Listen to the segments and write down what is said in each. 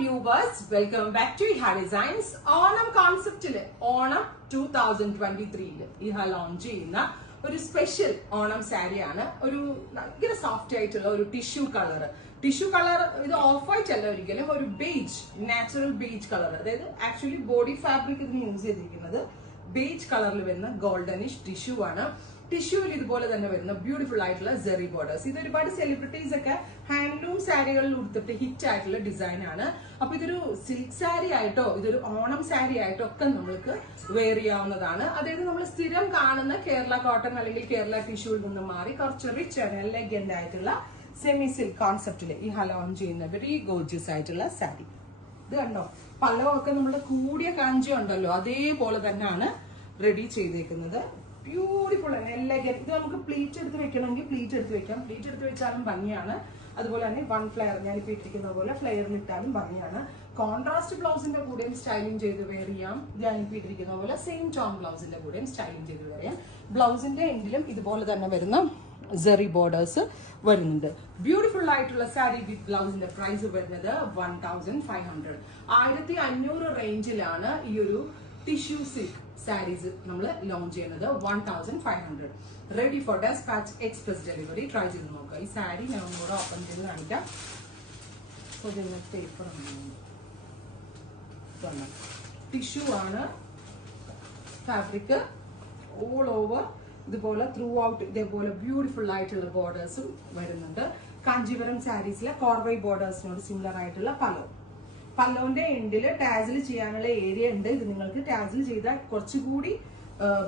viewers, welcome back to Iha Designs. Onam concept Onam 2023 Iha launch ചെയ്യുന്ന ഒരു special Onam സാരിയാണ്. ഒരു ഭയങ്കര സോഫ്റ്റ് ആയിട്ടുള്ള ഒരു ടിഷ്യൂ കളർ. ഇത് ഓഫ് വൈറ്റ് അല്ല, ഒരിക്കലും ഒരു ബേജ്, നാച്ചുറൽ ബേജ് കളർ. അതായത് ആക്ച്വലി ബോഡി ഫാബ്രിക് ഇതിന് യൂസ് ചെയ്തിരിക്കുന്നത് ബേജ് കളറിൽ വരുന്ന ഗോൾഡനിഷ് ടിഷ്യൂ ആണ്. ടിഷ്യൂവിൽ ഇതുപോലെ തന്നെ വരുന്ന ബ്യൂട്ടിഫുൾ ആയിട്ടുള്ള ജെറി ബോർഡേഴ്സ്. ഇത് ഒരുപാട് സെലിബ്രിറ്റീസ് ഒക്കെ ഹാൻഡ്ലൂം സാരികളിൽ ഉടുത്തിട്ട് ഹിറ്റ് ആയിട്ടുള്ള ഡിസൈൻ ആണ്. അപ്പൊ ഇതൊരു സിൽക്ക് സാരി ആയിട്ടോ ഇതൊരു ഓണം സാരി ആയിട്ടോ ഒക്കെ നമ്മൾക്ക് വെയർ ചെയ്യാവുന്നതാണ്. അതായത് നമ്മൾ സ്ഥിരം കാണുന്ന കേരള കോട്ടൺ അല്ലെങ്കിൽ കേരള ടിഷ്യൂവിൽ നിന്ന് മാറി കുറച്ച് റിച്ച് ആൻഡ് എലഗന്റ് ആയിട്ടുള്ള സെമി സിൽക്ക് കോൺസെപ്റ്റില് ഈ ലോഞ്ച് ചെയ്യുന്ന വെരി ഗോർജിയസ് ആയിട്ടുള്ള സാരി. ഇത് കണ്ടോ, പല്ലവൊക്കെ നമ്മുടെ കൂടിയ കാഞ്ചി ഉണ്ടല്ലോ, അതേപോലെ തന്നെയാണ് റെഡി ചെയ്തേക്കുന്നത്. ബ്യൂട്ടിഫുൾ ആണ്, എലഗന്റ്. ഇത് നമുക്ക് പ്ലീറ്റ് എടുത്ത് വെക്കണമെങ്കിൽ പ്ലീറ്റ് എടുത്ത് വെക്കാം, പ്ലീറ്റ് എടുത്ത് വെച്ചാലും ഭംഗിയാണ്. അതുപോലെ തന്നെ വൺ ഫ്ലെയർ, ഞാനിപ്പോ ഇട്ടിരിക്കുന്ന പോലെ ഫ്ലെയറിൽ ഇട്ടാലും ഭംഗിയാണ്. കോൺട്രാസ്റ്റ് ബ്ലൗസിന്റെ കൂടെയും സ്റ്റൈലിംഗ് ചെയ്ത് വെയർ ചെയ്യാം. ഞാനിപ്പോ ഇട്ടിരിക്കുന്ന പോലെ സെയിം ടോൺ ബ്ലൗസിന്റെ കൂടെയും സ്റ്റൈലിംഗ് ചെയ്ത് വെയർ ചെയ്യാം. ബ്ലൗസിന്റെ എൻഡിലും ഇതുപോലെ തന്നെ വരുന്ന ജെറി ബോർഡേഴ്സ് വരുന്നുണ്ട്. ബ്യൂട്ടിഫുൾ ആയിട്ടുള്ള സാരി വിത്ത് ബ്ലൗസിന്റെ പ്രൈസ് വരുന്നത് 1500. 1500 റേഞ്ചിലാണ് ഈ ഒരു ടിഷ്യൂ സിൽക്ക് സാരീസ് നമ്മൾ ലോഞ്ച് ചെയ്യുന്നത്. 1500 ready for despatch express delivery. Try ചെയ്ത് നോക്കുക. ഈ സാരി ഞാൻ ഒന്നുകൂടെ ഓപ്പൺ ചെയ്ത് കാണിക്കാം. പേപ്പർ ടിഷ്യൂ ആണ്, ഫാബ്രിക് ഓൾ ഓവർ ഇതുപോലെ ത്രൂ ഔട്ട് ഇതേപോലെ ബ്യൂട്ടിഫുൾ ആയിട്ടുള്ള ബോർഡേഴ്സും വരുന്നുണ്ട്. കാഞ്ചീപുരം സാരീസിലെ കോർവൈ ബോർഡേഴ്സിനോട് സിമിലർ ആയിട്ടുള്ള പല്ലോന്റെ എൻഡിൽ ടാസിൽ ചെയ്യാനുള്ള ഏരിയ ഉണ്ട്. ഇത് നിങ്ങൾക്ക് ടാസിൽ ചെയ്താൽ കുറച്ചുകൂടി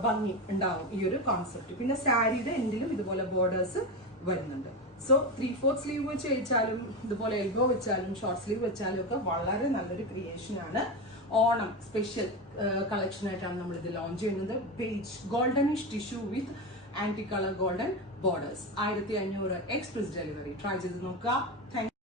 ഭംഗി ഉണ്ടാവും ഈ ഒരു കോൺസെപ്റ്റ്. പിന്നെ സാരിയുടെ എൻഡിലും ഇതുപോലെ ബോർഡേഴ്സ് വരുന്നുണ്ട്. സോ 3/4 സ്ലീവ് വെച്ച് വെച്ചാലും ഇതുപോലെ എൽബോ വെച്ചാലും ഷോർട്ട് സ്ലീവ് വെച്ചാലും ഒക്കെ വളരെ നല്ലൊരു ക്രിയേഷൻ ആണ്. ഓണം സ്പെഷ്യൽ കളക്ഷൻ ആയിട്ടാണ് നമ്മൾ ഇത് ലോഞ്ച് ചെയ്യുന്നത്. Beige goldenish tissue with anti colour golden borders. 1500 express delivery. Try ചെയ്ത് നോക്കുക.